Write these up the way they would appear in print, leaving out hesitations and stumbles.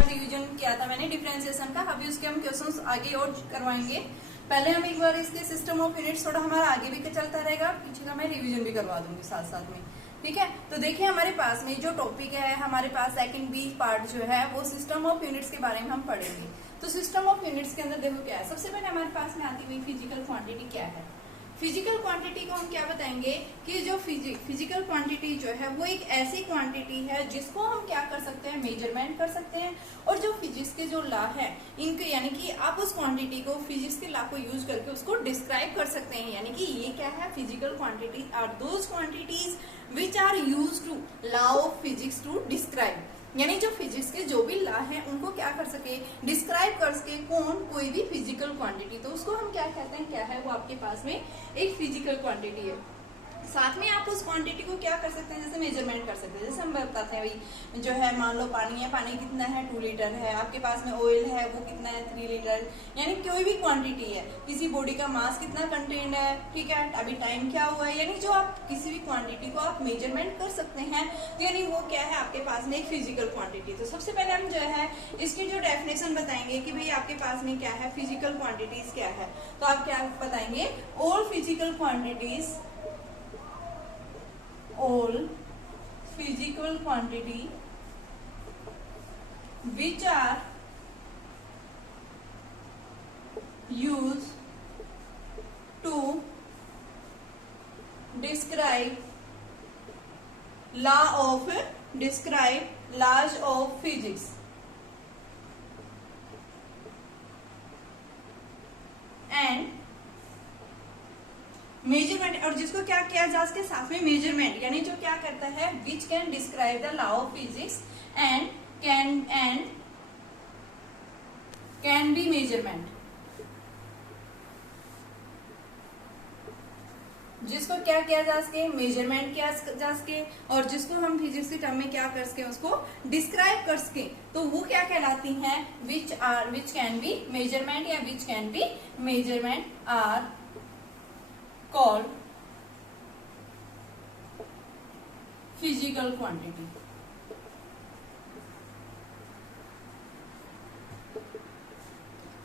Revision किया था मैंने डिफरेंशिएशन का। अभी उसके हम क्वेश्चंस आगे और करवाएंगे। पहले हम एक बार इसके सिस्टम ऑफ यूनिट्स थोड़ा हमारा आगे भी चलता रहेगा, पीछे का मैं रिवीजन भी करवा दूंगी साथ साथ में, ठीक है। तो देखिए हमारे पास में जो टॉपिक है, हमारे पास सेकंड बी पार्ट जो है वो सिस्टम ऑफ यूनिट्स के बारे में हम पढ़ेंगे। तो सिस्टम ऑफ यूनिट्स के अंदर देखो क्या है, सबसे पहले हमारे पास में आती हुई फिजिकल क्वांटिटी क्या है। फिजिकल क्वांटिटी को हम क्या बताएंगे कि जो फिजिकल क्वांटिटी जो है वो एक ऐसी क्वांटिटी है जिसको हम क्या कर सकते हैं, मेजरमेंट कर सकते हैं। और जो फिजिक्स के जो लॉ है इनके, यानी कि आप उस क्वांटिटी को फिजिक्स के लॉ को यूज करके उसको डिस्क्राइब कर सकते हैं। यानी कि ये क्या है, physical quantity are those quantities which are use to law of physics to describe, यानी जो फिजिक्स के जो भी लॉ हैं उनको क्या कर सके, डिस्क्राइब कर सके। कौन, कोई भी फिजिकल क्वांटिटी, तो उसको हम क्या कहते हैं, क्या है वो आपके पास में एक फिजिकल क्वांटिटी है। साथ में आप उस क्वांटिटी को क्या कर सकते हैं, जैसे मेजरमेंट कर सकते हैं। जैसे हम बताते हैं भाई जो है, मान लो पानी है, पानी कितना है 2 लीटर है, आपके पास में ऑयल है वो कितना है 3 लीटर, यानी कोई भी क्वांटिटी है। किसी बॉडी का मास कितना कंटेंट है, ठीक है, अभी टाइम क्या हुआ है, यानी जो आप किसी भी क्वांटिटी को आप मेजरमेंट कर सकते हैं, तो यानी वो क्या है आपके पास में एक फिजिकल क्वांटिटी। तो सबसे पहले हम जो है इसकी जो डेफिनेशन बताएंगे कि भाई आपके पास में क्या है, फिजिकल क्वांटिटीज क्या है। तो आप क्या बताएंगे, all physical quantities, all physical quantity which are used to describe laws of physics and measurement, और जिसको क्या किया जा सके साथ में मेजरमेंट, यानी जो क्या करता है, which can describe the law of physics and can be measurement, जिसको क्या किया जा सके, मेजरमेंट किया जा सके, और जिसको हम फिजिक्स के टर्म में क्या कर सके, उसको डिस्क्राइब कर सके, तो वो क्या कहलाती हैं, विच कैन बी मेजरमेंट या which can be measurement are called physical quantity।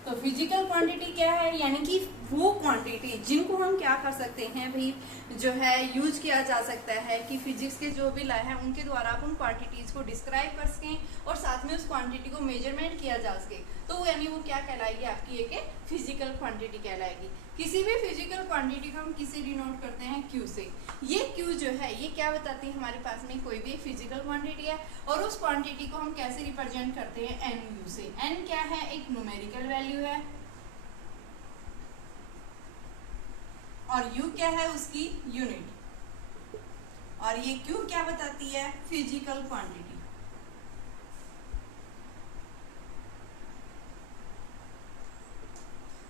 तो फिजिकल क्वांटिटी क्या है, यानी कि वो क्वांटिटी जिनको हम क्या कर सकते हैं भाई, जो है यूज किया जा सकता है कि फिजिक्स के जो भी लॉ है उनके द्वारा आप उन क्वांटिटीज को डिस्क्राइब कर सकें और साथ में उस क्वांटिटी को मेजरमेंट किया जा सके, तो यानी वो क्या कहलाएगी, आपकी एक फिजिकल क्वांटिटी कहलाएगी। किसी भी फिजिकल क्वांटिटी को हम किसे डिनोट करते हैं, क्यू से। ये क्यू जो है ये क्या बताती है, हमारे पास में कोई भी फिजिकल क्वांटिटी है और उस क्वांटिटी को हम कैसे रिप्रेजेंट करते हैं, एन यू से। एन क्या है, एक न्यूमेरिकल वैल्यू है, और यू क्या है, उसकी यूनिट, और ये क्यू क्या बताती है, फिजिकल क्वांटिटी।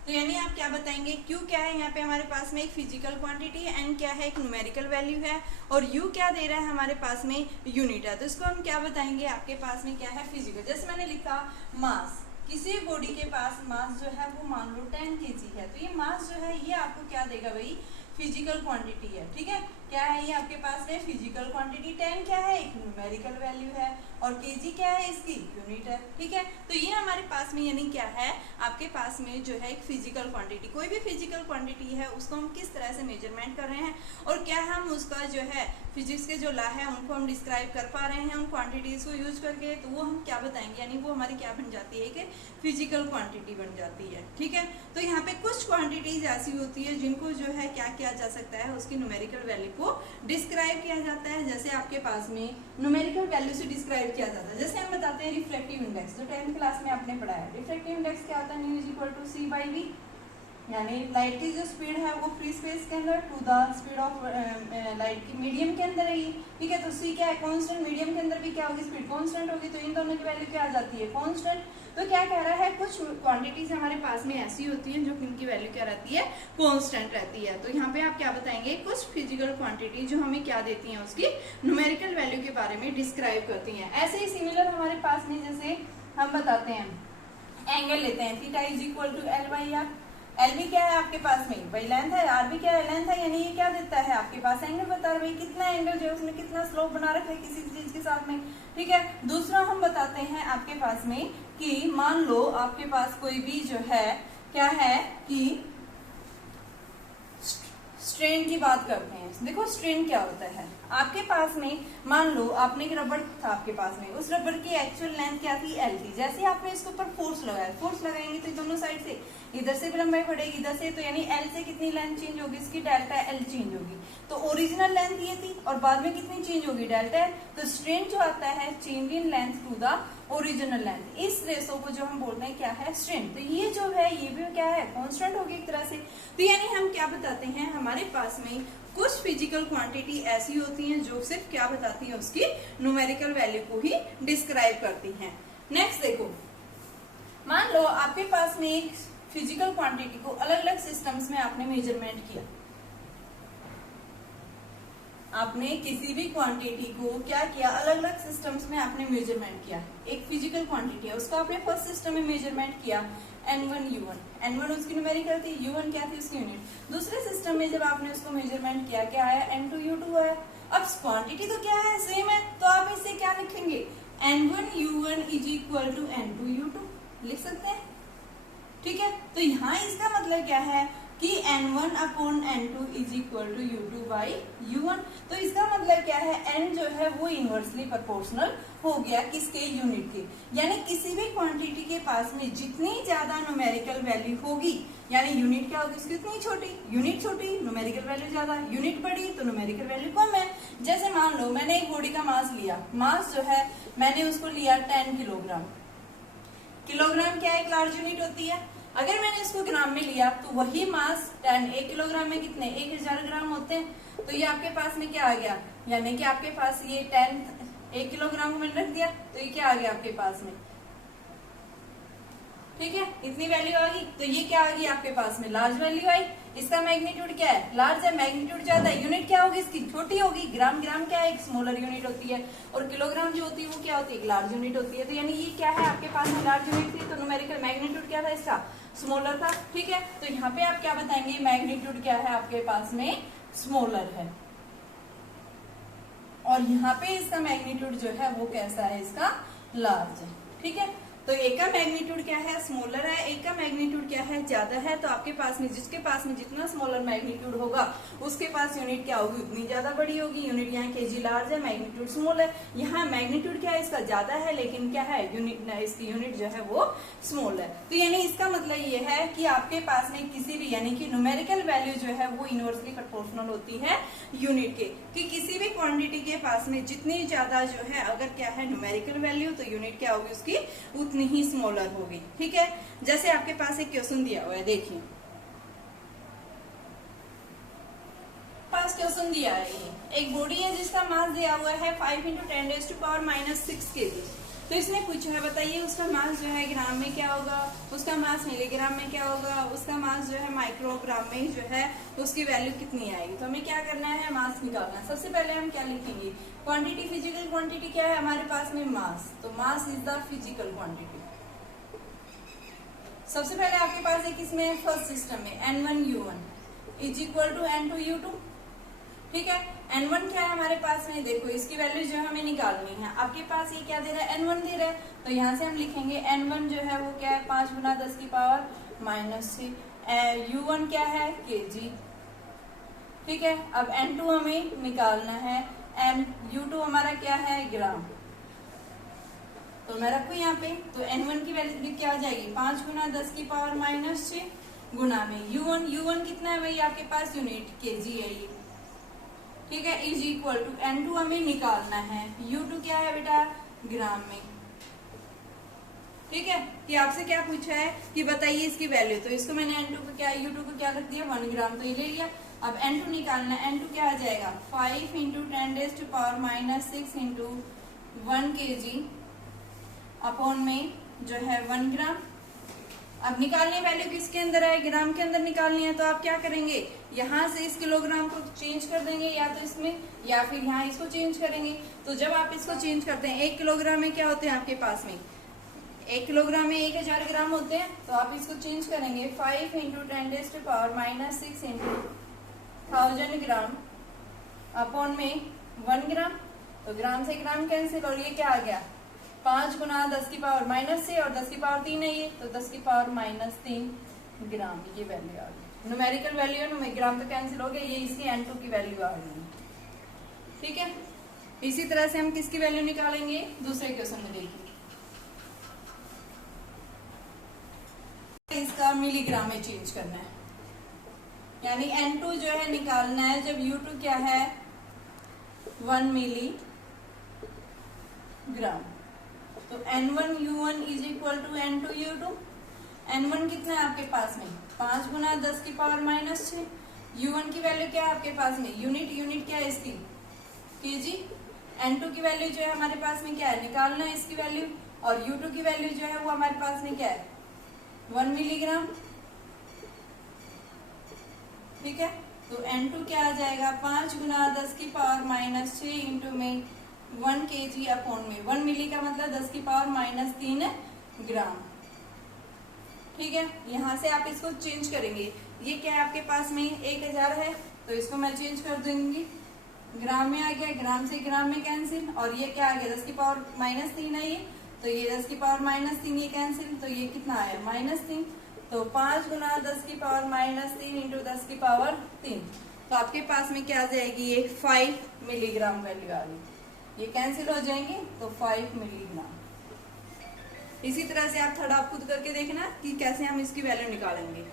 तो यानी आप क्या बताएंगे, Q क्या है, यहाँ पे हमारे पास में एक फिजिकल क्वांटिटी है, N क्या है, एक न्यूमेरिकल वैल्यू है, और U क्या दे रहा है, हमारे पास में यूनिट है। तो इसको हम क्या बताएंगे, आपके पास में क्या है, फिजिकल। जैसे मैंने लिखा मास, किसी बॉडी के पास मास जो है वो मान लो 10 kg है, तो ये मास जो है ये आपको क्या देगा भाई, फिजिकल क्वांटिटी है, ठीक है। क्या है ये आपके पास में फिजिकल क्वांटिटी, 10 क्या है, एक न्यूमेरिकल वैल्यू है, और केजी क्या है, इसकी यूनिट है, ठीक है। तो ये हमारे पास में यानी क्या है, आपके पास में जो है एक फिजिकल क्वांटिटी, कोई भी फिजिकल क्वांटिटी है उसको हम किस तरह से मेजरमेंट कर रहे हैं, और क्या हम उसका जो है फिजिक्स के जो लॉ है उनको हम डिस्क्राइब कर पा रहे हैं उन क्वांटिटीज को यूज करके, तो वो हम क्या बताएंगे, यानी वो हमारी क्या बन जाती है, कि फिजिकल क्वांटिटी बन जाती है, ठीक है। तो यहाँ पे कुछ क्वांटिटीज ऐसी होती है जिनको जो है क्या किया जा सकता है, उसकी न्यूमेरिकल वैल्यू को डिस्क्राइब किया जाता है। जैसे आपके पास में न्यूमेरिकल वैल्यू से डिस्क्राइब किया जाता है, जैसे हम बताते हैं रिफ्लेक्टिव इंडेक्स, जो 10th क्लास में आपने पढ़ा है। रिफ्लेक्टिव इंडेक्स क्या होता है, new is equal to C/V, यानी लाइट की जो स्पीड है वो फ्री स्पेस के अंदर to the speed of light की मीडियम के अंदर है, ठीक है। तो C क्या है, कांस्टेंट, मीडियम के अंदर भी क्या होगी, स्पीड कांस्टेंट होगी, तो इन दोनों की वैल्यू क्या आ जाती है, कांस्टेंट। तो क्या कह रहा है, कुछ क्वांटिटीज हमारे पास में ऐसी होती हैं जो इनकी वैल्यू क्या रहती है, कांस्टेंट रहती है। तो यहाँ पे आप क्या बताएंगे, कुछ फिजिकल क्वांटिटी जो हमें क्या देती हैं, उसकी न्यूमेरिकल वैल्यू के बारे में डिस्क्राइब करती हैं। ऐसे ही सिमिलर हमारे पास में जैसे हम बताते हैं एंगल लेते हैं, theta is equal to L/R। L भी क्या है आपके पास में वही लेंथ है, आर भी क्या है लेंथ है, यानी ये क्या देता है आपके पास एंगल बता रहे कितना एंगल जो है उसने कितना स्लोप बना रखा है किसी चीज के साथ में। ठीक है, दूसरा हम बताते हैं आपके पास में कि मान लो आपके पास कोई भी जो है क्या है कि स्ट्रेन की बात करते हैं। देखो स्ट्रेन क्या होता है, आपके पास में मान लो आपने एक रबड़ था आपके पास में, उस रबड़ की एक्चुअल लेंथ क्या थी एल थी। जैसे आपने इसके ऊपर फोर्स लगाया, फोर्स लगाएंगे तो दोनों साइड से इधर से भी लंबाई बढ़ेगी इधर से, तो यानी एल से कितनी लेंथ चेंज होगी, इसकी डेल्टा एल चेंज होगी। तो ओरिजिनल लेंथ ये थी और बाद में कितनी चेंज होगी डेल्टा एल। तो स्ट्रेन जो आता है change in length to the original length, इस रेशो को जो हम बोलते हैं क्या है स्ट्रेन। तो ये जो है ये भी क्या है कांस्टेंट होगी एक तरह से। तो यानी हम क्या बताते हैं हमारे पास में कुछ फिजिकल क्वांटिटी ऐसी होती हैं जो सिर्फ क्या बताती है उसकी न्यूमेरिकल वैल्यू को ही डिस्क्राइब करती हैं। नेक्स्ट देखो, मान लो आपके पास में एक फिजिकल क्वांटिटी को अलग अलग सिस्टम्स में आपने मेजरमेंट किया। आपने किसी भी क्वांटिटी को क्या किया अलग अलग सिस्टम्स में आपने मेजरमेंट किया। एक फिजिकल क्वांटिटी है उसको आपने फर्स्ट सिस्टम में मेजरमेंट किया N1 U1, N1 उसकी न्यूमेरिकल थी, U1 क्या थी उसकी यूनिट। दूसरे सिस्टम में जब आपने उसको मेजरमेंट किया क्या आया N2 U2 आया। अब क्वांटिटी तो क्या है सेम है, तो आप इससे क्या लिखेंगे N1 U1 is equal to N2 U2 लिख सकते हैं। ठीक है, तो यहाँ इसका मतलब क्या है कि N1 upon N2 is equal to U2 by U1। तो इसका मतलब क्या है N जो है वो इनवर्सली प्रोपोर्शनल हो गया किसके यूनिट के। यानी किसी भी क्वांटिटी के पास में जितनी ज्यादा न्यूमेरिकल वैल्यू होगी यानी यूनिट क्या होगी उसकी उतनी छोटी, यूनिट छोटी न्यूमेरिकल वैल्यू ज्यादा, यूनिट बड़ी तो न्यूमेरिकल वैल्यू कम है। जैसे मान लो मैंने एक बॉडी का मास लिया, मास जो है मैंने उसको लिया 10 किलोग्राम। किलोग्राम क्या एक लार्ज यूनिट होती है। अगर मैंने इसको ग्राम में लिया तो वही मास 10 1 किलोग्राम में कितने 1000 ग्राम होते हैं। तो ये आपके पास में क्या आ गया, यानी कि आपके पास ये 1 किलोग्राम को मैंने रख दिया तो ये क्या आ गया आपके पास में। ठीक है, इतनी वैल्यू आ गई तो ये क्या आ गई आपके पास में लार्ज वैल्यू आई। इसका मैग्नीट्यूड क्या है लार्ज है, मैग्नीट्यूड ज्यादा है, यूनिट क्या होगी इसकी छोटी होगी। ग्राम ग्राम क्या है एक स्मॉलर यूनिट होती है और किलोग्राम जो होती है वो क्या होती है एक लार्ज यूनिट होती है। तो यानी ये क्या है आपके पास में लार्ज यूनिट थी तो न्यूमेरिकल मैग्नीट्यूड क्या था इसका स्मॉलर था। ठीक है, तो यहाँ पे आप क्या बताएंगे मैग्नीट्यूड क्या है आपके पास में स्मॉलर है और यहाँ पे इसका मैग्नीट्यूड जो है वो कैसा है इसका लार्ज है। ठीक है, तो एक का मैग्नीट्यूड क्या है स्मॉलर है, एक का मैग्नीट्यूड क्या है ज्यादा है। तो आपके पास में जिसके पास में जितना स्मॉलर मैग्नीट्यूड होगा उसके पास यूनिट क्या होगी उतनी ज्यादा बड़ी होगी। यूनिट यहाँ केजी लार्ज है, मैग्नीट्यूड स्मॉल है। यहाँ मैग्नीट्यूड क्या है इसका ज्यादा है लेकिन क्या है यूनिट इसकी यूनिट जो है वो स्मॉल है। तो यानी इसका मतलब ये है कि आपके पास में किसी भी यानी कि न्यूमेरिकल वैल्यू जो है वो इनवर्सली प्रोपोर्शनल होती है यूनिट के, कि किसी भी क्वांटिटी के पास में जितनी ज्यादा जो है अगर क्या है न्यूमेरिकल वैल्यू तो यूनिट क्या होगी उसकी उतनी ही स्मॉलर होगी। ठीक है, जैसे आपके पास एक क्वेश्चन दिया हुआ है, देखिए पास क्वेश्चन दिया है ये एक बॉडी है जिसका मास दिया हुआ है 5 × 10⁻⁻6 kg। तो इसने पूछा है बताइए उसका मास जो है ग्राम में क्या होगा, उसका मास मिलीग्राम में क्या होगा, उसका मास जो है माइक्रोग्राम में जो है उसकी वैल्यू कितनी आएगी। तो हमें क्या करना है मास निकालना है। सबसे पहले हम क्या लिखेंगे क्वांटिटी, फिजिकल क्वांटिटी क्या है हमारे पास में मास, तो mass is the physical quantity. सबसे पहले आपके पास एक इसमें फर्स्ट सिस्टम में N1 U1 is equal to N2 U2। ठीक है, N1 क्या है हमारे पास में देखो इसकी वैल्यू जो हमें निकालनी है। आपके पास ये क्या दे रहा है N1 दे रहा है तो यहाँ से हम लिखेंगे N1 जो है वो क्या है 5 × 10⁻⁻6। U1 क्या है kg। ठीक है, अब N2 हमें निकालना है, U2 हमारा क्या है ग्राम। तो मैं रखू यहाँ पे तो N1 की वैल्यू क्या आ जाएगी 5 × 10⁻⁻6 गुना में U1 कितना है भाई आपके पास यूनिट kg है ये। ठीक है, इज इक्वल टू N2 हमें निकालना है, U2 क्या है बेटा ग्राम में। ठीक है, कि आपसे क्या पूछा है कि बताइए इसकी वैल्यू, तो इसको मैंने N2 को क्या U2 को क्या रख दिया 1 ग्राम तो ये ले लिया। अब N2 निकालना है, N2 क्या आ जाएगा 5 × 10⁻⁻6 × 1 kg अपॉन में जो है 1 ग्राम। अब निकालनी वैल्यू किसके अंदर है ग्राम के अंदर निकालनी है। तो आप क्या करेंगे यहाँ से इस किलोग्राम को चेंज कर देंगे या तो इसमें या फिर यहाँ इसको चेंज करेंगे। तो जब आप इसको चेंज करते हैं 1 किलोग्राम में क्या होते हैं आपके पास में 1 किलोग्राम में 1000 ग्राम होते हैं, तो आप इसको चेंज करेंगे 5 इंटू 10⁻⁻6 इंटू 1000 ग्राम अपॉन में 1 ग्राम। तो ग्राम से ग्राम कैंसिल, और ये क्या आ गया 5 गुना 10⁻⁻6 और 10⁻³ है ये, तो 10⁻³ ग्राम ये वैल्यू आ गई। न्यूमेरिकल वैल्यू है, ग्राम तो कैंसिल हो गया, ये इसकी N2 की वैल्यू आ गई। ठीक है, इसी तरह से हम किसकी वैल्यू निकालेंगे दूसरे क्वेश्चन में देखिए। इसका मिलीग्राम में चेंज करना है, यानी N2 जो है निकालना है जब U2 क्या है 1 मिलीग्राम। तो N1U1 is equal to N2U2। N1 कितना है आपके पास में 5 गुना 10⁻⁻6। U1 की वैल्यू क्या है आपके पास में, यूनिट क्या है इसकी केजी। N2 की वैल्यू जो है हमारे पास में क्या है निकालना है इसकी वैल्यू, और U2 की वैल्यू जो है वो हमारे पास में क्या है 1 मिलीग्राम। ठीक है, तो N2 क्या आ जाएगा 5 गुना 10⁻⁻6 इंटू में 1 kg अपॉन में 1 मिली का मतलब 10⁻³ ग्राम। ठीक है, यहां से आप इसको चेंज करेंगे, ये क्या है आपके पास में 1000 है, तो इसको मैं चेंज कर दूंगी ग्राम में आ गया, ग्राम से ग्राम में कैंसिल, और ये क्या आ गया 10⁻³ है ये, तो ये 10⁻³ ये कैंसिल, तो ये कितना आया -3। तो 5 गुना 10⁻³ इंटू 10⁻3, तो आपके पास में क्या आ जाएगी ये 5 मिलीग्राम वैल्यू आ गई, ये कैंसिल हो जाएंगे तो 5 मिलीग्राम। इसी तरह से आप थोड़ा आप खुद करके देखना कि कैसे हम इसकी वैल्यू निकालेंगे।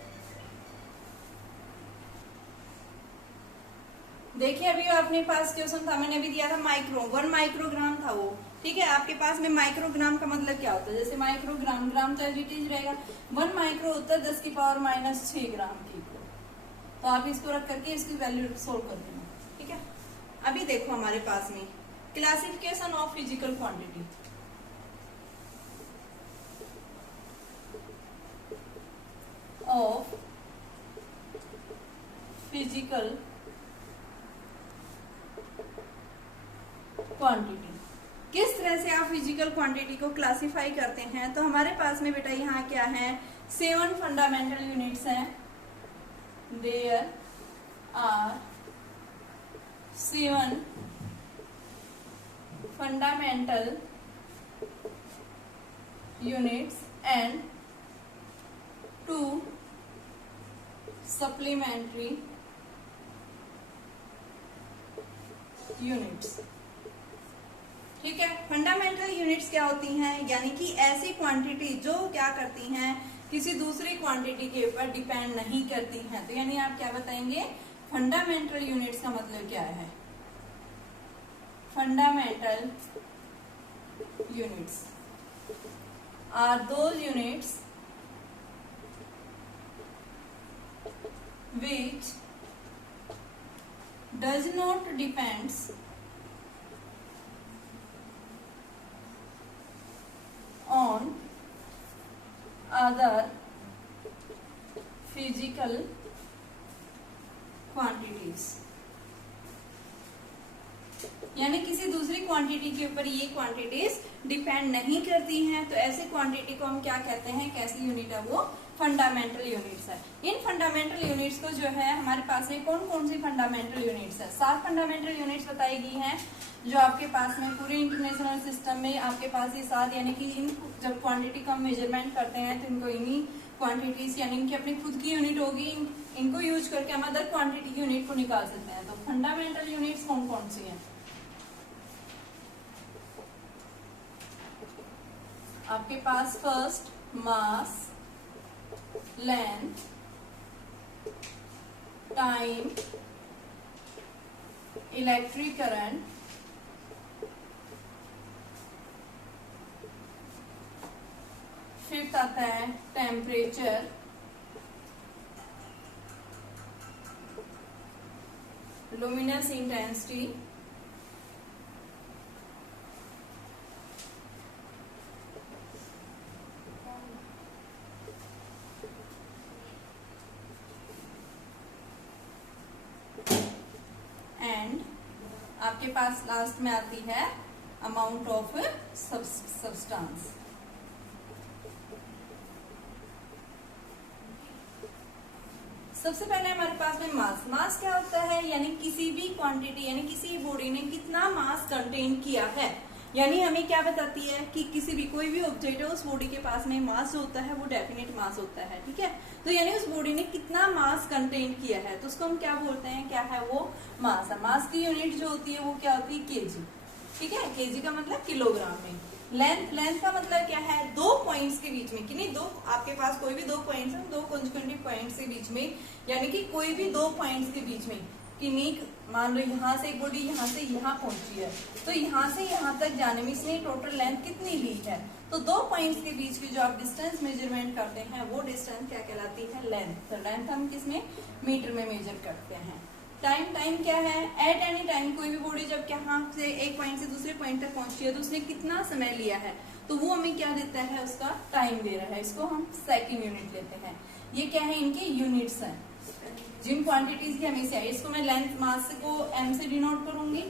देखिए अभी अपने पास क्वेश्चन था, मैंने अभी दिया था 1 माइक्रोग्राम था वो। ठीक है, आपके पास में माइक्रोग्राम का मतलब क्या होता है, जैसे माइक्रोग्राम ग्राम तो एज इट इज रहेगा, 1 माइक्रो होता है 10⁻⁻6 ग्राम की, तो आप इसको रख करके इसकी वैल्यू सोल्व कर देना। ठीक है, अभी देखो हमारे पास में classification of physical quantity. Of physical quantity, किस तरह से आप फिजिकल क्वांटिटी को क्लासिफाई करते हैं, तो हमारे पास में बेटा यहाँ क्या है 7 फंडामेंटल यूनिट्स हैं। There are 7 fundamental units and 2 supplementary units. ठीक है, फंडामेंटल यूनिट्स क्या होती हैं, यानी कि ऐसी क्वांटिटी जो क्या करती हैं किसी दूसरी क्वांटिटी के ऊपर डिपेंड नहीं करती हैं। तो यानी आप क्या बताएंगे फंडामेंटल यूनिट्स का मतलब क्या है, fundamental units are those units which does not depends on other physical quantities, यानी किसी दूसरी क्वांटिटी के ऊपर ये क्वांटिटीज डिपेंड नहीं करती हैं, तो ऐसी क्वांटिटी को हम क्या कहते हैं, कैसी यूनिट है वो फंडामेंटल यूनिट्स है। इन फंडामेंटल यूनिट्स को जो है हमारे पास में कौन कौन सी फंडामेंटल यूनिट्स है, 7 फंडामेंटल यूनिट्स बताई गई हैं जो आपके पास में पूरे इंटरनेशनल सिस्टम में आपके पास ये 7, यानी कि इन जब क्वांटिटी का मेजरमेंट करते हैं तो इनको इन्हीं क्वांटिटीज यानी इनकी अपनी खुद की यूनिट होगी, इनको यूज करके हम अदर क्वांटिटी यूनिट को निकाल सकते हैं। तो फंडामेंटल यूनिट्स कौन कौन सी हैं, आपके पास first mass, length, time, electric current, fifth आता है टेम्परेचर, लुमिनस इंटेंसिटी, एंड आपके पास लास्ट में आती है अमाउंट ऑफ सब्सटेंस। सबसे पहले हमारे पास में मास। मास क्या होता है, यानी किसी भी क्वांटिटी यानी किसी बॉडी ने कितना मास कंटेन किया है, यानी हमें क्या बताती है कि किसी भी कोई भी ऑब्जेक्ट है उस बॉडी के पास में मास जो होता है वो डेफिनेट मास होता है, ठीक है। तो यानी उस बॉडी ने कितना मास कंटेन किया है तो उसको हम क्या बोलते हैं, क्या है वो मास है। मास की यूनिट जो होती है वो क्या होती है, केजी, ठीक है। केजी का मतलब किलोग्राम में। लेंथ, लेंथ का मतलब क्या है, दो पॉइंट्स के बीच में, कि नहीं, दो आपके पास कोई भी दो पॉइंट्स हैं, दो कॉन्सेक्यूटिव पॉइंट्स के बीच में, यानी कि कोई भी दो पॉइंट्स के बीच में, कि नहीं मान लो यहाँ से एक बॉडी यहाँ से यहाँ पहुंची है, तो यहाँ से यहाँ तक जाने में इसने टोटल लेंथ कितनी ली है, तो दो पॉइंट्स के बीच की जो आप डिस्टेंस मेजरमेंट करते हैं वो डिस्टेंस क्या कहलाती है, लेंथ। तो लेंथ हम किसमें, मीटर में मेजर करते हैं। टाइम, टाइम क्या है, एट एनी टाइम कोई भी बॉडी जब यहाँ से एक पॉइंट से दूसरे पॉइंट तक पहुंची है तो उसने कितना समय लिया है, तो वो हमें क्या देता है, उसका टाइम दे रहा है। इसको हम सेकंड यूनिट लेते हैं। ये क्या है, इनके यूनिट्स हैं जिन क्वांटिटीज की हमें चाहिए। इसको मैं लेंथ मास को m से डिनोट करूंगी,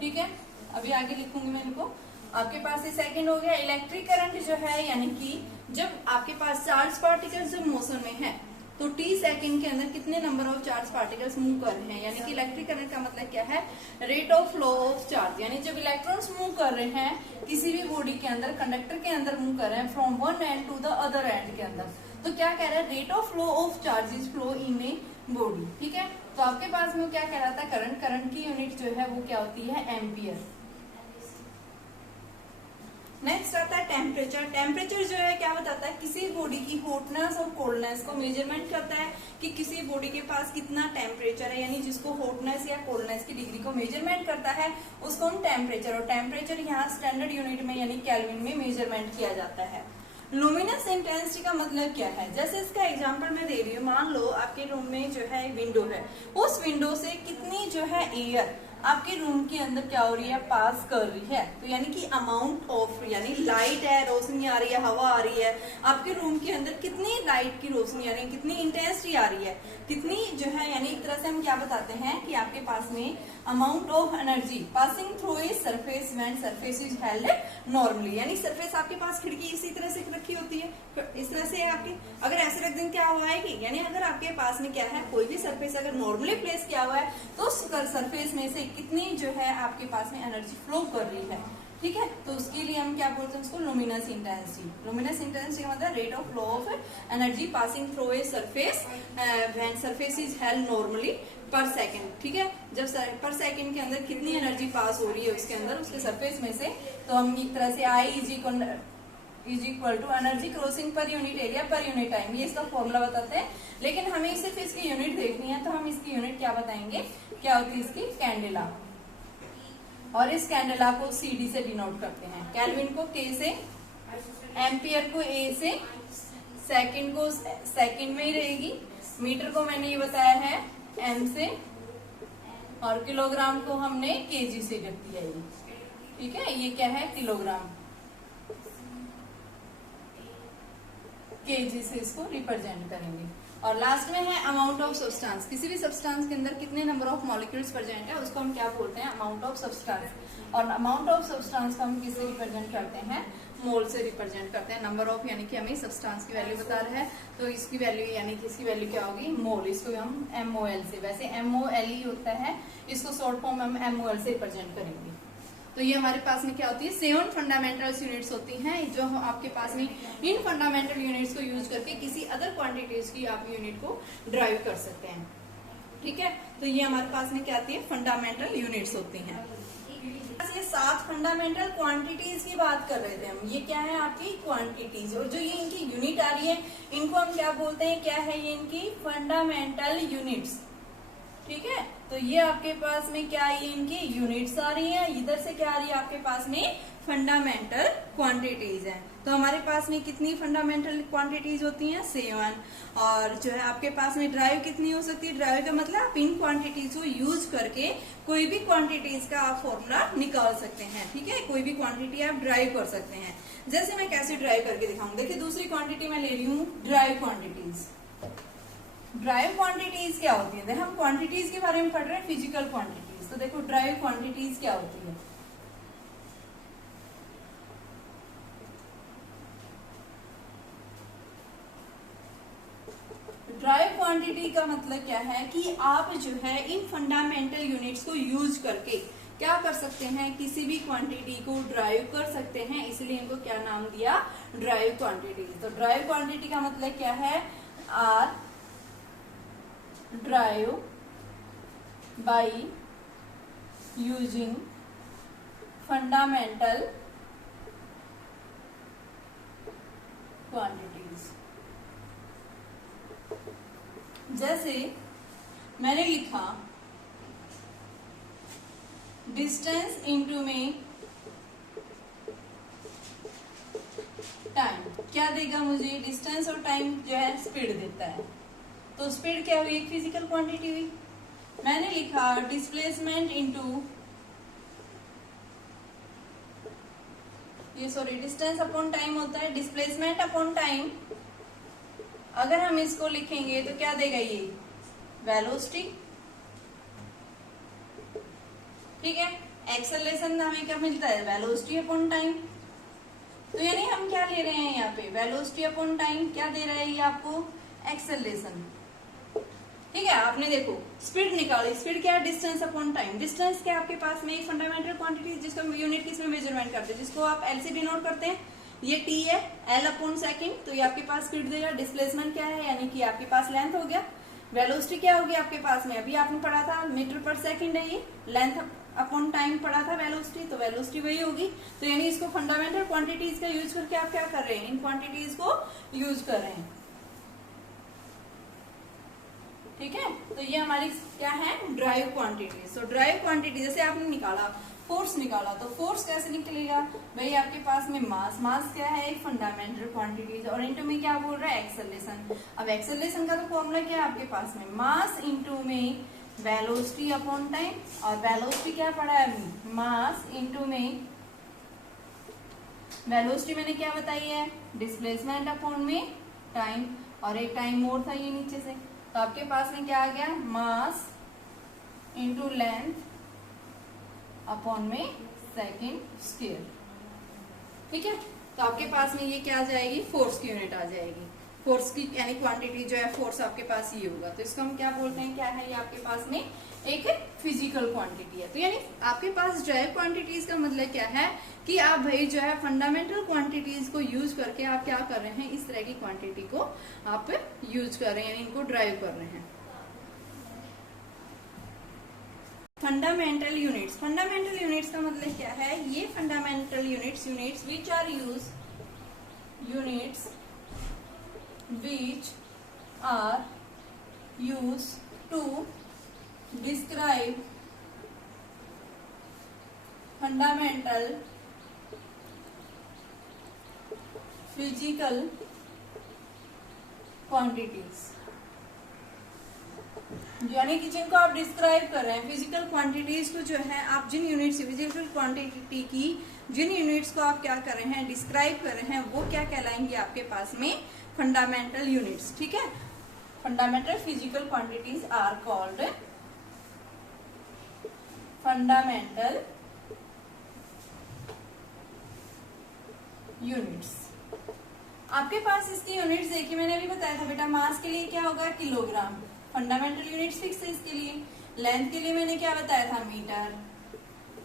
ठीक है। अभी आगे लिखूंगी मैं इनको। आपके पास ये सेकंड हो गया। इलेक्ट्रिक करंट जो है, यानी कि जब आपके पास चार्ज पार्टिकल्स जब मोशन में है तो t सेकंड के अंदर कितने number of charge particles move कर रहे हैं, यानी कि इलेक्ट्रिक करंट का मतलब क्या है, rate of flow of charge. यानी जब इलेक्ट्रॉन्स मूव कर रहे हैं किसी भी बॉडी के अंदर, कंडक्टर के अंदर मूव कर रहे हैं from one end to the other end के अंदर, तो क्या कह रहा है, rate of flow of charges flow in a body, ठीक है। तो आपके पास में क्या कहलाता है, करंट। करंट की यूनिट जो है वो क्या होती है, एम्पियर। नेक्स्ट आता है टेम्परेचर। टेम्परेचर जो है क्या बताता है, किसी बॉडी की हॉटनेस और कोल्डनेस को मेजरमेंट करता है कि किसी बॉडी के पास कितना टेम्परेचर है, यानी जिसको हॉटनेस या कोल्डनेस की डिग्री को मेजरमेंट करता है उसको हम टेम्परेचर, और टेम्परेचर यहाँ स्टैंडर्ड यूनिट में यानी केल्विन में मेजरमेंट किया जाता है। लुमिनस इंटेंसिटी का मतलब क्या है, जैसे इसका एग्जांपल मैं दे रही हूँ। मान लो आपके रूम में जो है विंडो है, उस विंडो से कितनी जो है एयर आपके रूम के अंदर क्या हो रही है, पास कर रही है, तो यानी कि अमाउंट ऑफ, यानी लाइट है, रोशनी आ रही है, हवा आ रही है, आपके रूम के अंदर कितनी लाइट की रोशनी आ रही है, कितनी इंटेंसिटी आ रही है, कितनी जो है, यानी एक तरह से हम क्या बताते हैं कि आपके पास में amount of energy passing through a surface when surface is held normally, यानी सरफेस आपके पास खिड़की इसी तरह से रखी होती है, इस तरह से आपकी, अगर ऐसे रख दें क्या होगा, यानी अगर आपके पास में क्या है, कोई भी सरफेस अगर नॉर्मली प्लेस किया हुआ है तो उस सरफेस में से कितनी जो है आपके पास में एनर्जी फ्लो कर रही है, ठीक है। तो उसके लिए हम क्या बोलते हैं, उसको लुमिनस इंटेंसिटी। लुमिनस इंटेंसिटी का मतलब rate of flow of energy passing through a surface when surface is held normally पर सेकंड, ठीक है। जब पर सेकंड के अंदर कितनी एनर्जी पास हो रही है उसके अंदर, उसके सरफेस में से, तो हम एक तरह से I is equal to energy crossing पर यूनिट एरिया पर यूनिट टाइम, ये इसका फॉर्मूला बताते हैं। लेकिन हमें सिर्फ इसकी यूनिट देखनी है, तो हम इसकी यूनिट क्या बताएंगे, क्या होती है इसकी, कैंडेला, और इस कैंडेला को CD से डिनोट करते हैं, केल्विन को K से, एम्पियर को A से, सेकंड को सेकंड में ही रहेगी, मीटर को मैंने ये बताया है M से, और किलोग्राम को हमने kg से कर दिया है, ठीक है। ये क्या है, किलोग्राम, kg से इसको रिप्रेजेंट करेंगे। और लास्ट में है अमाउंट ऑफ सब्सटेंस। किसी भी सब्सटेंस के अंदर कितने नंबर ऑफ मॉलिक्यूल्स प्रेजेंट है उसको हम क्या बोलते हैं, अमाउंट ऑफ सब्सटेंस। और अमाउंट ऑफ सब्सटेंस को हम किससे रिप्रेजेंट करते हैं, मोल से रिप्रेजेंट करते हैं। नंबर ऑफ यानी कि हमें सब्सटेंस की वैल्यू बता रहा है, तो इसकी वैल्यू यानी कि इसकी वैल्यू क्या होगी, मोल। इसको हम MOL से, वैसे MOLE होता है, इसको शॉर्ट फॉर्म हम MOL से रिप्रेजेंट करेंगे। तो ये हमारे पास में क्या होती है, 7 फंडामेंटल यूनिट्स होती हैं, जो आपके पास में इन फंडामेंटल यूनिट्स को यूज करके किसी अदर क्वांटिटीज की आप यूनिट को ड्राइव कर सकते हैं, ठीक है। तो ये हमारे पास में क्या आती है, फंडामेंटल यूनिट्स होती हैं। ये 7 फंडामेंटल क्वांटिटीज की बात कर रहे थे हम। ये क्या है, आपकी क्वांटिटीज, और जो ये इनकी यूनिट आ रही है इनको हम क्या बोलते हैं, क्या है ये इनकी फंडामेंटल यूनिट्स, ठीक है। तो ये आपके पास में क्या है, इनकी यूनिट्स आ रही है, इधर से क्या आ रही है आपके पास में फंडामेंटल क्वांटिटीज है। तो हमारे पास में कितनी फंडामेंटल क्वांटिटीज होती हैं, 7। और जो है आपके पास में ड्राइव कितनी हो सकती है, ड्राइव का मतलब आप इन क्वांटिटीज को यूज करके कोई भी क्वांटिटीज का आप फॉर्मूला निकाल सकते हैं, ठीक है। कोई भी क्वांटिटी आप ड्राइव कर सकते हैं। जैसे मैं कैसे ड्राइव करके दिखाऊंगी, देखिए दूसरी क्वांटिटी मैं ले रही हूँ, ड्राइव क्वांटिटीज। ड्राइव क्वांटिटीज क्या होती है, हम क्वांटिटीज के बारे में पढ़ रहे हैं, फिजिकल क्वांटिटीज। तो देखो ड्राइव क्वांटिटीज क्या होती है, ड्राइव क्वांटिटी का मतलब क्या है कि आप जो है इन फंडामेंटल यूनिट्स को यूज करके क्या कर सकते हैं, किसी भी क्वांटिटी को ड्राइव कर सकते हैं, इसलिए इनको क्या नाम दिया, ड्राइव क्वांटिटी। तो ड्राइव क्वांटिटी का मतलब क्या है, are derived by using fundamental quantities. जैसे मैंने लिखा डिस्टेंस इनटू में टाइम, क्या देगा मुझे, डिस्टेंस और टाइम जो है स्पीड देता है, तो स्पीड क्या हुई, एक फिजिकल क्वांटिटी हुई। मैंने लिखा displacement into distance upon time होता है, डिस्प्लेसमेंट अपॉन टाइम, अगर हम इसको लिखेंगे तो क्या देगा ये, वेलोसिटी। ठीक है, एक्सेलरेशन हमें क्या मिलता है, वेलोसिटी अपॉन टाइम। तो यानी हम क्या ले रहे हैं यहाँ पे, वेलोसिटी अपॉन टाइम, क्या दे रहा है ये आपको, एक्सेलरेशन। ठीक है, आपने देखो स्पीड निकाली, स्पीड क्या है, डिस्टेंस अपॉन टाइम। डिस्टेंस क्या आपके पास में एक फंडामेंटल क्वांटिटी जिसको यूनिट किसमें मेजरमेंट करते हैं, जिसको आप एल से डिनोट करते हैं, ये टी है, एल अपॉन सेकेंड, तो ये आपके पास स्पीड देगा। डिस्प्लेसमेंट क्या है, यानी कि आपके पास लेंथ हो गया। वेलोसिटी क्या होगी आपके पास में, अभी आपने पढ़ा था मीटर पर सेकेंड है, ये लेंथ अपॉन टाइम पढ़ा था वेलोसिटी, तो वेलोसिटी वही होगी। तो यानी इसको फंडामेंटल क्वांटिटीज का यूज करके आप क्या कर रहे हैं, इन क्वांटिटीज को यूज कर रहे हैं। ठीक है, तो ये हमारी क्या है, ड्राइव क्वांटिटी। सो ड्राइव क्वांटिटी, जैसे आपने निकाला फोर्स निकाला, तो फोर्स कैसे निकलेगा भाई, आपके पास में मास, मास क्या है, एक फंडामेंटल क्वांटिटी, और इनटू में क्या बोल रहा है, एक्सेलरेशन। अब एक्सेलरेशन का तो फॉर्मूला क्या है आपके पास में, मास इनटू में वेलोसिटी अपॉन टाइम, और वेलोसिटी क्या पढ़ा है अभी, मास इनटू में वेलोसिटी मैंने क्या बताई है, डिस्प्लेसमेंट अपॉन में टाइम, और एक टाइम मोर था ये नीचे से, तो आपके पास में क्या आ गया, मास इंटू लेंथ अपॉन में सेकेंड स्क्वायर। ठीक है, तो आपके पास में ये क्या आ जाएगी, फोर्स की यूनिट आ जाएगी। फोर्स की यानी क्वांटिटी जो है, फोर्स आपके पास ये होगा, तो इसको हम क्या बोलते हैं, क्या है ये आपके पास में एक फिजिकल क्वांटिटी है। तो यानी आपके पास ड्राइव क्वांटिटीज का मतलब क्या है कि आप भाई जो है फंडामेंटल क्वांटिटीज को यूज करके आप क्या कर रहे हैं, इस तरह की क्वांटिटी को आप यूज कर रहे हैं, यानी इनको ड्राइव कर रहे हैं। फंडामेंटल यूनिट्स, फंडामेंटल यूनिट्स का मतलब क्या है, ये fundamental units which are use, units which are used to describe fundamental physical quantities, यानी कि जिनको आप डिस्क्राइब कर रहे हैं, फिजिकल क्वांटिटीज को जो है आप जिन यूनिट्स, फिजिकल क्वांटिटी की जिन यूनिट्स को आप क्या कर रहे हैं, डिस्क्राइब कर रहे हैं, वो क्या कहलाएंगे आपके पास में, फंडामेंटल यूनिट्स। ठीक है, fundamental physical quantities are called fundamental units. आपके पास इसकी यूनिट्स देखिए, मैंने अभी बताया था बेटा, मास के लिए क्या होगा, किलोग्राम, फंडामेंटल यूनिट्स फिक्स है इसके लिए। लेंथ के लिए मैंने क्या बताया था, मीटर।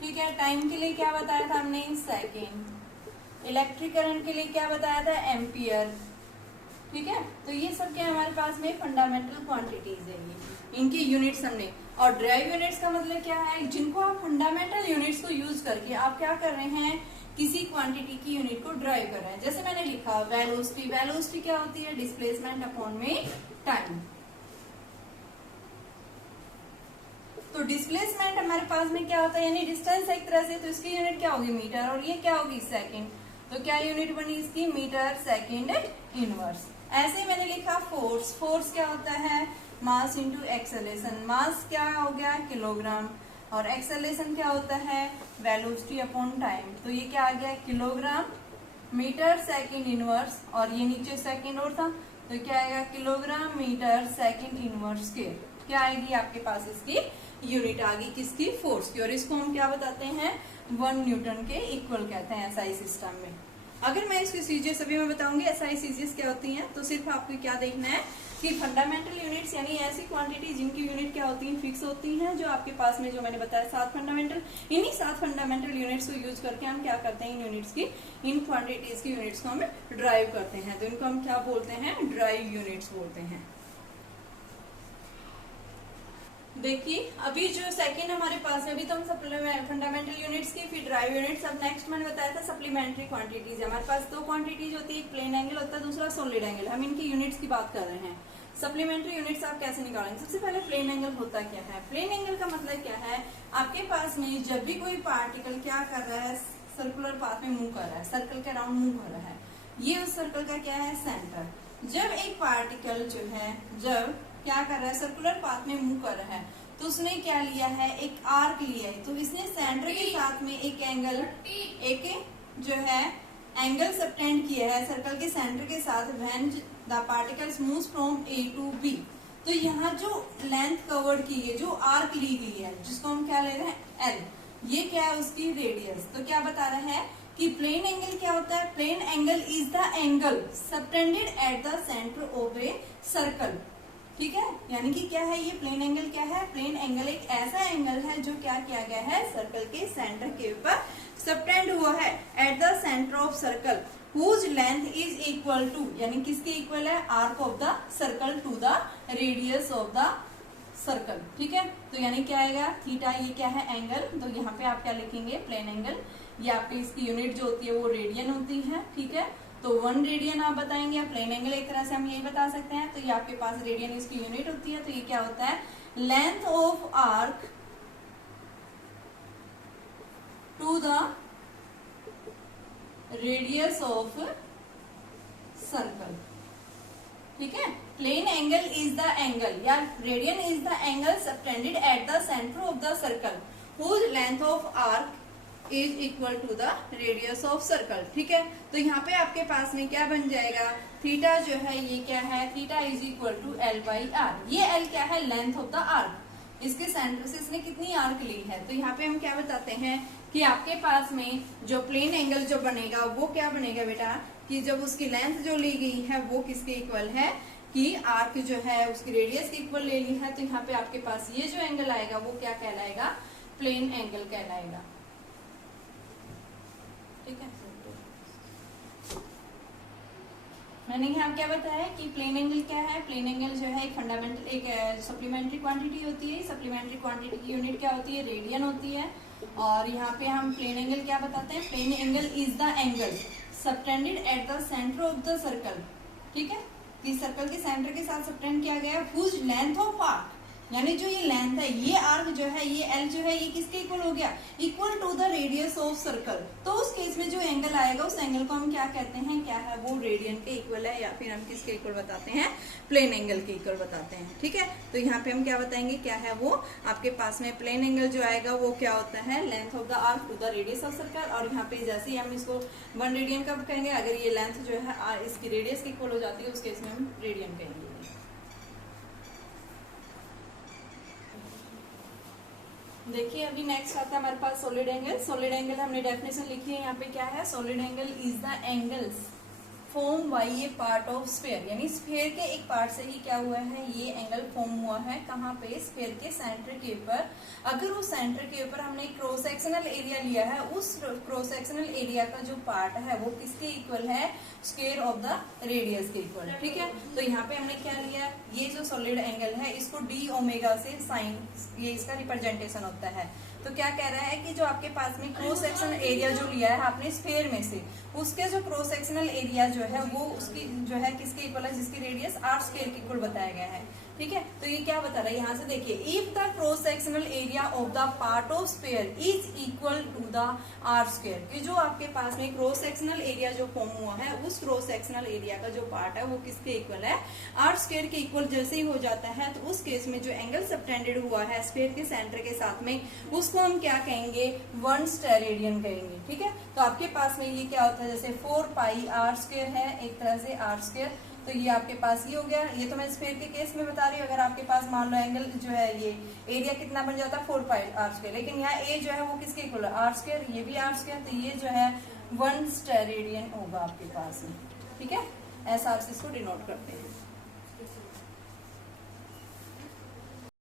ठीक है, टाइम के लिए क्या बताया था हमने, सेकेंड। इलेक्ट्रिक करंट के लिए क्या बताया था, एम्पियर। ठीक है, तो ये सब क्या हमारे पास में फंडामेंटल क्वांटिटीज है, ये इनकी यूनिट्स हमने। और ड्राइव यूनिट्स का मतलब क्या है, जिनको आप फंडामेंटल यूनिट्स को यूज करके आप क्या कर रहे हैं, किसी क्वांटिटी की यूनिट को ड्राइव कर रहे हैं। जैसे मैंने लिखा वेलोसिटी, वेलोसिटी क्या होती है, डिस्प्लेसमेंट अपॉन में टाइम। तो डिस्प्लेसमेंट हमारे पास में क्या होता है, यानी डिस्टेंस एक तरह से, तो इसकी यूनिट क्या होगी, मीटर, और ये क्या होगी, सेकेंड। तो क्या यूनिट बनी इसकी, मीटर सेकेंड इनवर्स। ऐसे ही मैंने लिखा फोर्स, फोर्स क्या होता है, मास इंटू एक्सेलरेशन, मास क्या हो गया, किलोग्राम, और एक्सेलरेशन क्या होता है, वेलोसिटी अपॉन टाइम। तो ये क्या आ गया, किलोग्राम मीटर सेकेंड इनवर्स, और ये नीचे सेकेंड और था, तो क्या आएगा, kilogram metre second inverse square. क्या आएगी आपके पास, इसकी यूनिट आ गई किसकी, फोर्स की। और इसको हम क्या बताते हैं, 1 न्यूटन के इक्वल कहते हैं एसआई सिस्टम में। अगर मैं इसकी सीजीएस अभी मैं बताऊंगी एसआई सीजीएस क्या होती हैं, तो सिर्फ आपको क्या देखना है कि फंडामेंटल यूनिट्स यानी ऐसी क्वांटिटी जिनकी यूनिट क्या होती है, फिक्स होती हैं, जो आपके पास में जो मैंने बताया 7 फंडामेंटल, इन्हीं 7 फंडामेंटल यूनिट्स को यूज करके हम क्या करते हैं, इन यूनिट्स की, इन क्वांटिटीज की यूनिट्स को हम ड्राइव करते हैं। तो इनको हम क्या बोलते हैं, ड्राइव यूनिट्स बोलते हैं। देखिए अभी जो सेकंड हमारे पास में, अभी तो हम फंडामेंटल यूनिट्स की, फिर ड्राइव यूनिट्स, अब नेक्स्ट मैंने बताया था सप्लीमेंट्री क्वांटिटीज। हमारे पास 2 क्वांटिटीज होती है, एक प्लेन एंगल होता है, दूसरा सॉलिड एंगल। हम इनकी यूनिट्स की बात कर रहे हैं। सप्लीमेंट्री यूनिट्स आप कैसे निकालेंगे, सबसे पहले प्लेन एंगल होता क्या है। प्लेन एंगल का मतलब क्या है, आपके पास में जब भी कोई पार्टिकल क्या कर रहा है, सर्कुलर पाथ में मूव कर रहा है, सर्कल के अराउंड मूव कर रहा है, ये उस सर्कल का क्या है, सेंटर। जब एक पार्टिकल जो है जब क्या कर रहा है, सर्कुलर पाथ में मूव कर रहा है, तो उसने क्या लिया है, एक आर्क लिया है। तो इसने सेंटर के साथ में एक एंगल, एक जो है एंगल सबटेंड किया है सर्कल के सेंटर के साथ, when the particles moves from A to B. तो यहाँ जो लेंथ कवर्ड की है, जो आर्क ली गई है, जिसको हम क्या ले रहे हैं, एल, ये क्या है उसकी रेडियस। तो क्या बता रहा है कि प्लेन एंगल क्या होता है, plane angle is the angle subtended at the centre of a circle. ठीक है, यानी कि क्या है ये प्लेन एंगल, क्या है, प्लेन एंगल एक ऐसा एंगल है जो क्या किया गया है, सर्कल के सेंटर के ऊपर सबटेंड हुआ है at the centre of circle, whose length is equal to, यानी किसके इक्वल है, arc of the circle to the radius of the circle. ठीक है, तो यानी क्या आएगा, थीटा, ये क्या है, एंगल। तो यहाँ पे आप क्या लिखेंगे, प्लेन एंगल। ये आपकी इसकी यूनिट जो होती है वो रेडियन होती है। ठीक है, तो 1 रेडियन आप बताएंगे, प्लेन एंगल एक तरह से हम यही बता सकते हैं। तो ये आपके पास रेडियन इसकी यूनिट होती है। तो ये क्या होता है, length of arc to the radius of circle. ठीक है, plane angle is the angle या radian is the angle subtended at the centre of the circle, whose length of arc is equal to the radius of circle. ठीक है, तो यहाँ पे आपके पास में क्या बन जाएगा, थीटा जो है ये क्या है, theta is equal to L by R. ये एल क्या है, लेंथ ऑफ द आर्क, इसके सेंटर से इसने कितनी आर्क ली है। तो यहाँ पे हम क्या बताते हैं कि आपके पास में जो प्लेन एंगल जो बनेगा वो क्या बनेगा बेटा, कि जब उसकी लेंथ जो ली गई है वो किसके इक्वल है, कि आर्क जो है उसकी रेडियस के इक्वल ले ली है। तो यहाँ पे आपके पास ये जो एंगल आएगा वो क्या कहलाएगा, प्लेन एंगल कहलाएगा। ठीक है, मैंने यहाँ क्या बताया कि प्लेन एंगल क्या है, प्लेन एंगल जो है एक फंडामेंटल, एक सप्लीमेंट्री क्वांटिटी होती है। सप्लीमेंट्री क्वांटिटी की यूनिट क्या होती है, रेडियन होती है। और यहाँ पे हम प्लेन एंगल क्या बताते हैं, plane angle is the angle subtended at the centre of the circle. ठीक है, इस सर्कल के सेंटर के साथ सबटेंड किया गया है, हुज लेंथ ऑफ आर्क, यानी जो ये लेंथ है, ये आर्क जो है, ये एल जो है, ये किसके इक्वल हो गया, equal to the radius of circle. तो उस केस में जो एंगल आएगा उस एंगल को हम क्या कहते हैं, क्या है वो रेडियन के इक्वल है, या फिर हम किसके इक्वल बताते हैं, प्लेन एंगल के इक्वल बताते हैं। ठीक है, तो यहाँ पे हम क्या बताएंगे, क्या है वो आपके पास में प्लेन एंगल जो आएगा वो क्या होता है, length of the arc to the radius of circle. और यहाँ पे जैसे ही हम इसको 1 रेडियन कब कहेंगे, अगर ये लेंथ जो है इसकी रेडियस के इक्वल हो जाती है, उस केस में हम रेडियन कहेंगे। देखिए अभी नेक्स्ट आता है हमारे पास सॉलिड एंगल। सॉलिड एंगल हमने डेफिनेशन लिखी है यहाँ पे, क्या है, solid angle is the angles form by A part of sphere, यानी स्फीयर के एक पार्ट से ही क्या हुआ है, ये एंगल फॉर्म हुआ है। कहाँ पे, स्फीयर के सेंटर के ऊपर। अगर उस सेंटर के ऊपर हमने क्रॉस सेक्शनल एरिया लिया है, उस क्रॉस सेक्शनल एरिया का जो पार्ट है वो किसके इक्वल है, स्क्वायर ऑफ द रेडियस के इक्वल। ठीक है, तो यहाँ पे हमने क्या लिया, ये जो सॉलिड एंगल है इसको डी ओमेगा से साइन, ये इसका रिप्रेजेंटेशन होता है। तो क्या कह रहा है कि जो आपके पास में क्रॉस सेक्शनल एरिया जो लिया है आपने स्फीयर में से, उसके जो क्रॉस सेक्शनल एरिया जो है वो उसकी जो है किसके इक्वल है, जिसकी रेडियस आर स्क्वायर के इक्वल बताया गया है। ठीक है, तो ये क्या बता रहा है, यहाँ से देखिए, if the cross sectional area of the part of sphere is equal to the R square, कि जो आपके पास में क्रॉस सेक्शनल एरिया जो फॉर्म हुआ है उस क्रॉस सेक्शनल एरिया का जो पार्ट है वो किसके इक्वल है, आर स्क्वायर के इक्वल जैसे ही हो जाता है, तो उस केस में जो एंगल सबटेंडेड हुआ है स्फीयर के सेंटर के साथ में, उसको हम क्या कहेंगे, 1 स्टेरेडियन कहेंगे। ठीक है, तो आपके पास में ये क्या होता है, जैसे 4 पाई आर स्क्वायर है एक तरह से आर स्क्वायर, तो ये आपके पास ये हो गया। ये तो मैं स्फीयर के केस में बता रही हूँ। अगर आपके पास मान लो एंगल जो है ये एरिया कितना बन जाता है, 4 पाई आर स्क्वायर, लेकिन यहाँ ए जो है वो किसके इक्वल है, आर स्क्वायर, ये भी आर स्क्वायर, तो ये जो है 1 स्टेरेडियन होगा आपके पास में, ठीक है। ऐसा आप इसको डिनोट करते हैं।